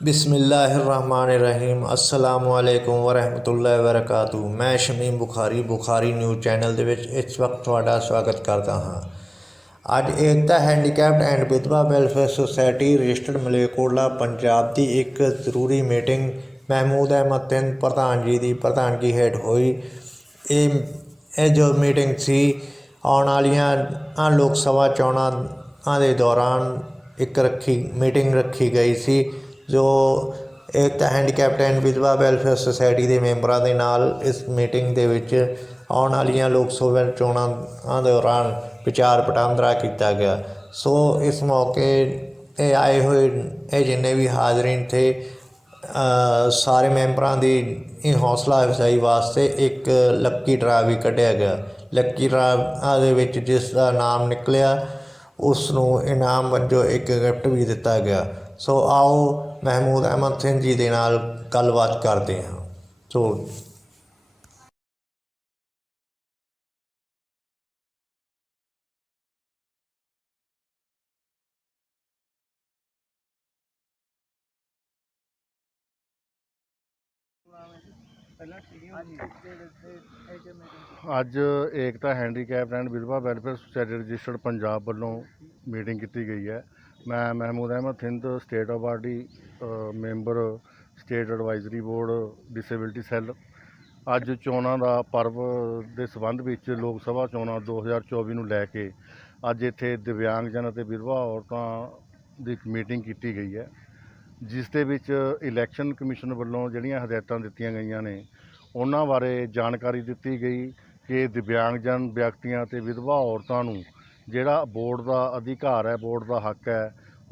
ਬਿਸਮਿਲ੍ਲਾਹਿਰਰਹਿਮਾਨਿਰਰਹੀਮ। ਅਸਲਾਮੁ ਅਲੈਕੁਮ ਵਰਹਿਮਤੁল্ਲਾਹਿ ਵਬਰਕਾਤੁਹੂ। ਮੈਂ ਸ਼ਮੀਮ ਬੁਖਾਰੀ ਬੁਖਾਰੀ ਨਿਊਜ਼ ਚੈਨਲ ਦੇ ਵਿੱਚ ਇਸ ਵਕਤ ਤੁਹਾਡਾ ਸਵਾਗਤ ਕਰਦਾ ਹਾਂ। ਅੱਜ Ekta handicapped and Vidhwa welfare society registered Malerkotla, Punjab ਦੀ ਇੱਕ ਜ਼ਰੂਰੀ ਮੀਟਿੰਗ ਮਹਿਮੂਦ ਅਹਿਮਦ ਤਿੰਨ ਪ੍ਰਧਾਨ ਜੀ ਦੀ ਪ੍ਰਧਾਨਗੀ ਹੇਠ ਹੋਈ। ਇਹ ਇਹ ਜੋ ਮੀਟਿੰਗ ਸੀ, ਆਉਣ ਵਾਲੀਆਂ ਆਹ ਲੋਕ ਸਭਾ ਚੋਣਾਂ ਦੇ ਦੌਰਾਨ ਇੱਕ ਰੱਖੀ, ਮੀਟਿੰਗ ਰੱਖੀ ਗਈ ਸੀ। ਜੋ Ekta handicapped and Vidhwa welfare society ਦੇ ਮੈਂਬਰਾਂ ਦੇ ਨਾਲ ਇਸ ਮੀਟਿੰਗ ਦੇ ਵਿੱਚ ਆਉਣ ਵਾਲੀਆਂ ਲੋਕ ਸਭਾ ਚੋਣਾਂ ਦੌਰਾਨ ਵਿਚਾਰ ਵਟਾਂਦਰਾ ਕੀਤਾ ਗਿਆ। ਸੋ ਇਸ ਮੌਕੇ ਇਹ ਆਏ ਹੋਏ ਇਹ ਜਿੰਨੇ ਵੀ ਹਾਜ਼ਰੀਨ ਥੇ ਸਾਰੇ ਮੈਂਬਰਾਂ ਦੀ ਇਹ ਹੌਸਲਾ ਅਫਜ਼ਾਈ ਵਾਸਤੇ ਇੱਕ ਲੱਕੀ ਡਰਾ ਵੀ ਕੱਢਿਆ ਗਿਆ। ਲੱਕੀ ਡਰਾ ਦੇ ਵਿੱਚ ਜਿਸ ਦਾ ਨਾਮ ਨਿਕਲਿਆ, ਉਸ ਨੂੰ ਇਨਾਮ ਵਜੋਂ ਇੱਕ ਗਿਫਟ ਵੀ ਦਿੱਤਾ ਗਿਆ। ਸੋ ਆਓ ਮਹਿਮੂਦ ਅਹਿਮਦ ਸਿੰਘ ਜੀ ਦੇ ਨਾਲ ਗੱਲਬਾਤ ਕਰਦੇ ਹਾਂ। ਸੋ ਅੱਜ Ekta handicap and Vidhwa welfare society registered Punjab ਵੱਲੋਂ ਮੀਟਿੰਗ ਕੀਤੀ ਗਈ ਹੈ। ਮੈਂ Mahmood Ahmad Thind state awardee member state advisory board disability cell ਅੱਜ ਚੋਣਾਂ ਦਾ ਪਰਵ ਦੇ ਸੰਬੰਧ ਵਿੱਚ ਲੋਕ ਸਭਾ ਚੋਣਾਂ 2024 ਨੂੰ ਲੈ ਕੇ ਅੱਜ ਇੱਥੇ ਦਿਵਿਆਂਗਜਨ ਅਤੇ ਵਿਧਵਾ ਔਰਤਾਂ ਦੀ ਇੱਕ ਮੀਟਿੰਗ ਕੀਤੀ ਗਈ ਹੈ, ਜਿਸ ਦੇ ਵਿੱਚ ਇਲੈਕਸ਼ਨ ਕਮਿਸ਼ਨ ਵੱਲੋਂ ਜਿਹੜੀਆਂ ਹਦਾਇਤਾਂ ਦਿੱਤੀਆਂ ਗਈਆਂ ਨੇ, ਉਹਨਾਂ ਬਾਰੇ ਜਾਣਕਾਰੀ ਦਿੱਤੀ ਗਈ ਕਿ ਦਿਵਿਆਂਗਜਨ ਵਿਅਕਤੀਆਂ ਅਤੇ ਵਿਧਵਾ ਔਰਤਾਂ ਨੂੰ ਜਿਹੜਾ ਬੋਰਡ ਦਾ ਅਧਿਕਾਰ ਹੈ ਬੋਰਡ ਦਾ ਹੱਕ ਹੈ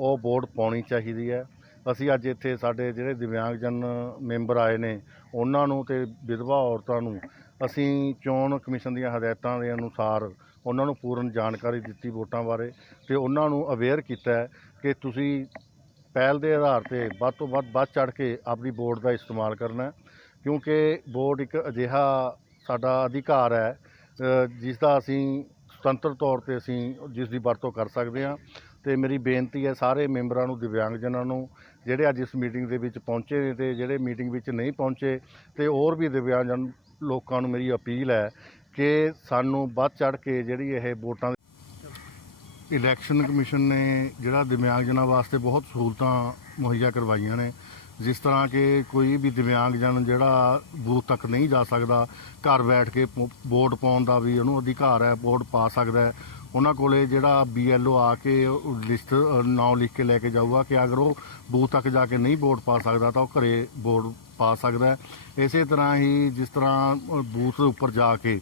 ਉਹ ਬੋਰਡ ਪਾਉਣੀ ਚਾਹੀਦੀ ਹੈ। ਅਸੀਂ ਅੱਜ ਇੱਥੇ ਸਾਡੇ ਜਿਹੜੇ ਦਿਵਿਆਂਗਜਨ ਮੈਂਬਰ ਆਏ ਨੇ ਉਹਨਾਂ ਨੂੰ ਤੇ ਵਿਧਵਾ ਔਰਤਾਂ ਨੂੰ ਅਸੀਂ ਚੋਣ ਕਮਿਸ਼ਨ ਦੀਆਂ ਹਦਾਇਤਾਂ ਦੇ ਅਨੁਸਾਰ ਉਹਨਾਂ ਨੂੰ ਪੂਰਨ ਜਾਣਕਾਰੀ ਦਿੱਤੀ ਵੋਟਾਂ ਬਾਰੇ ਤੇ ਉਹਨਾਂ ਨੂੰ ਅਵੇਅਰ ਕੀਤਾ ਕਿ ਤੁਸੀਂ ਪਹਿਲ ਦੇ ਆਧਾਰ ਤੇ ਵੱਧ ਤੋਂ ਵੱਧ ਵੱਧ ਚੜ ਕੇ ਆਪਣੀ ਵੋਟ ਦਾ ਇਸਤੇਮਾਲ ਕਰਨਾ ਕਿਉਂਕਿ ਵੋਟ ਇੱਕ ਅਜਿਹਾ ਸਾਡਾ ਅਧਿਕਾਰ ਹੈ ਅ, ਜਿਸ ਦਾ ਅਸੀਂ ਸੁਤੰਤਰ ਤੌਰ ਤੇ ਅਸੀਂ ਜਿਸ ਦੀ ਵਰਤੋਂ ਕਰ ਸਕਦੇ ਹਾਂ। ਤੇ ਮੇਰੀ ਬੇਨਤੀ ਹੈ ਸਾਰੇ ਮੈਂਬਰਾਂ ਨੂੰ, ਦਿਵਿਆਂਗਜਨਾਂ ਨੂੰ, ਜਿਹੜੇ ਅੱਜ ਇਸ ਮੀਟਿੰਗ ਦੇ ਵਿੱਚ ਪਹੁੰਚੇ ਨੇ ਤੇ ਜਿਹੜੇ ਮੀਟਿੰਗ ਵਿੱਚ ਨਹੀਂ ਪਹੁੰਚੇ ਤੇ ਹੋਰ ਵੀ ਦਿਵਿਆਂਗਜਨ ਲੋਕਾਂ ਨੂੰ ਮੇਰੀ ਅਪੀਲ ਹੈ ਕਿ ਸਾਨੂੰ ਵੱਧ ਚੜ ਕੇ ਜਿਹੜੀ ਇਹ ਵੋਟਾਂ ਇਲੈਕਸ਼ਨ ਕਮਿਸ਼ਨ ਨੇ ਜਿਹੜਾ ਦਿਵਿਆਂਗਜਨਾਂ ਵਾਸਤੇ ਬਹੁਤ ਸਹੂਲਤਾਂ ਮੁਹੱਈਆ ਕਰਵਾਈਆਂ ਨੇ। ਜਿਸ ਤਰ੍ਹਾਂ ਕਿ ਕੋਈ ਵੀ ਦਿਵਿਆਂਗਜਨ ਜਿਹੜਾ ਬੂਥ ਤੱਕ ਨਹੀਂ ਜਾ ਸਕਦਾ, ਘਰ ਬੈਠ ਕੇ ਪੋ- ਵੋਟ ਪਾਉਣ ਦਾ ਵੀ ਉਹਨੂੰ ਅਧਿਕਾਰ ਹੈ, ਵੋਟ ਪਾ ਸਕਦਾ ਹੈ। ਉਹਨਾਂ ਕੋਲੇ ਜਿਹੜਾ ਬੀਐਲਓ ਆ ਕੇ ਲਿਸਟ ਨਾਂ ਲਿਖ ਕੇ ਲੈ ਕੇ ਜਾਊਗਾ ਕਿ ਅਗਰ ਉਹ ਬੂਥ ਤੱਕ ਜਾ ਕੇ ਨਹੀਂ ਵੋਟ ਪਾ ਸਕਦਾ ਤਾਂ ਉਹ ਘਰੇ ਵੋਟ ਪਾ ਸਕਦਾ ਇਸੇ ਤਰ੍ਹਾਂ ਹੀ ਜਿਸ ਤਰ੍ਹਾਂ ਬੂਥ ਦੇ ਉੱਪਰ ਜਾ ਕੇ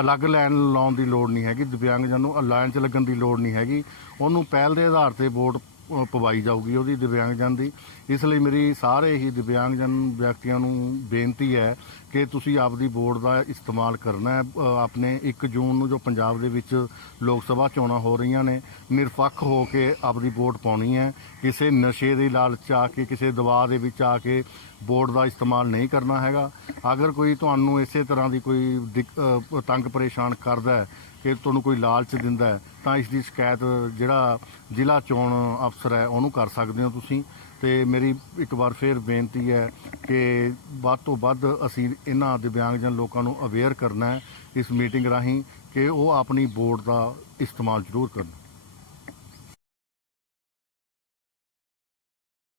ਅਲੱਗ ਲਾਈਨ ਲਾਉਣ ਦੀ ਲੋੜ ਨਹੀਂ ਹੈਗੀ ਦਿਵਿਆਂਗਜਨ ਨੂੰ ਲਾਈਨ 'ਚ ਲੱਗਣ ਦੀ ਲੋੜ ਨਹੀਂ ਹੈਗੀ। ਉਹਨੂੰ ਪਹਿਲ ਦੇ ਆਧਾਰ ਤੇ ਵੋਟ ਅ, ਪਵਾਈ ਜਾਊਗੀ ਉਹਦੀ ਦਿਵਿਆਂਗਜਨ ਦੀ। ਇਸ ਲਈ ਮੇਰੀ ਸਾਰੇ ਹੀ ਦਿਵਿਆਂਗਜਨ ਵਿਅਕਤੀਆਂ ਨੂੰ ਬੇਨਤੀ ਹੈ ਕਿ ਤੁਸੀਂ ਆਪਦੀ ਵੋਟ ਦਾ ਇਸਤੇਮਾਲ ਕਰਨਾ ਹੈ। ਅ, ਆਪਣੇ 1 ਜੂਨ ਨੂੰ ਜੋ ਪੰਜਾਬ ਦੇ ਵਿੱਚ ਲੋਕ ਸਭਾ ਚੋਣਾਂ ਹੋ ਰਹੀਆਂ ਨੇ ਨਿਰਪੱਖ ਹੋ ਕੇ ਆਪਦੀ ਵੋਟ ਪਾਉਣੀ ਹੈ। ਕਿਸੇ ਨਸ਼ੇ ਦੇ ਲਾਲਚ 'ਚ ਆ ਕੇ ਕਿਸੇ ਦਬਾਅ ਦੇ ਵਿੱਚ ਆ ਕੇ ਵੋਟ ਦਾ ਇਸਤੇਮਾਲ ਨਹੀਂ ਕਰਨਾ ਹੈਗਾ। ਅਗਰ ਕੋਈ ਤੁਹਾਨੂੰ ਇਸੇ ਤਰ੍ਹਾਂ ਦੀ ਕੋਈ ਦਿੱਕ- ਤੰਗ ਪਰੇਸ਼ਾਨ ਕਰਦਾ ਹੈ ਕਿ ਤੁਹਾਨੂੰ ਕੋਈ ਲਾਲਚ ਦਿੰਦਾ ਹੈ, ਤਾਂ ਇਸ ਦੀ ਸ਼ਿਕਾਇਤ ਜਿਹੜਾ ਜ਼ਿਲ੍ਹਾ ਚੋਣ ਅਫਸਰ ਹੈ, ਉਹਨੂੰ ਕਰ ਸਕਦੇ ਹੋ ਤੁਸੀਂ। ਤੇ ਮੇਰੀ ਇੱਕ ਵਾਰ ਫੇਰ ਬੇਨਤੀ ਹੈ ਕਿ ਵੱਧ ਤੋਂ ਵੱਧ ਅਸੀਂ ਇਹਨਾਂ ਦਿਵਿਆਂਗਜਨ ਲੋਕਾਂ ਨੂੰ ਅਵੇਅਰ ਕਰਨਾ ਹੈ ਇਸ ਮੀਟਿੰਗ ਰਾਹੀਂ ਕਿ ਉਹ ਆਪਣੀ ਵੋਟ ਦਾ ਇਸਤੇਮਾਲ ਜ਼ਰੂਰ ਕਰਨ।